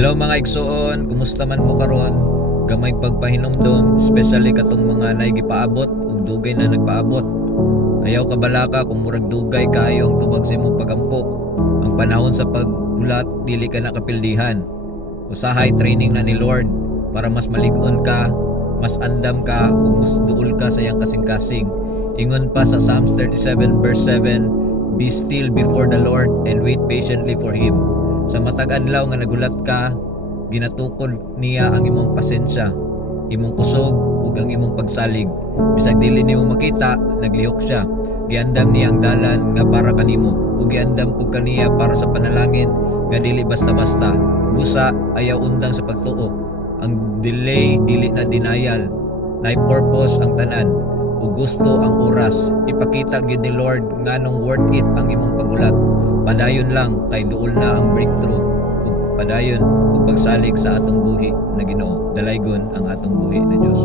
Hello mga igsoon, kumusta man mo karon? Gamay pagpahinomdom, especially katong mga naigipaabot ug dugay na nagpaabot. Ayaw ka balaka kung murag dugay kayo ang tubag sa imong pagampo. Ang panahon sa paghulat dili ka nakapildihan. Usahay training na ni Lord para mas malig-on ka, mas andam ka ug mas duol ka sa iyang kasing-kasing. Ingon pa sa Psalms 37 verse 7, "Be still before the Lord and wait patiently for Him." Sa matag adlaw nga nagulat ka, ginatukod niya ang imong pasensya, imong kusog ug ang imong pagsalig. Bisag dili nimo makita, naglihok siya. Giandam niya ang dalan nga para kanimo, ug giandam pug kaniya para sa panalangin nga dili basta-basta. Busa ayaw undang sa pagtuo. Ang delay dili na denial. Nay purpose ang tanan ug gusto ang oras. Ipakita gyud ni Lord nganong worth it ang imong pagulat. Padayon lang kay duol na ang breakthrough ug padayon ug pagsalig sa atong buhi na Ginoo. Dalaygon ang atong buhi na Dios.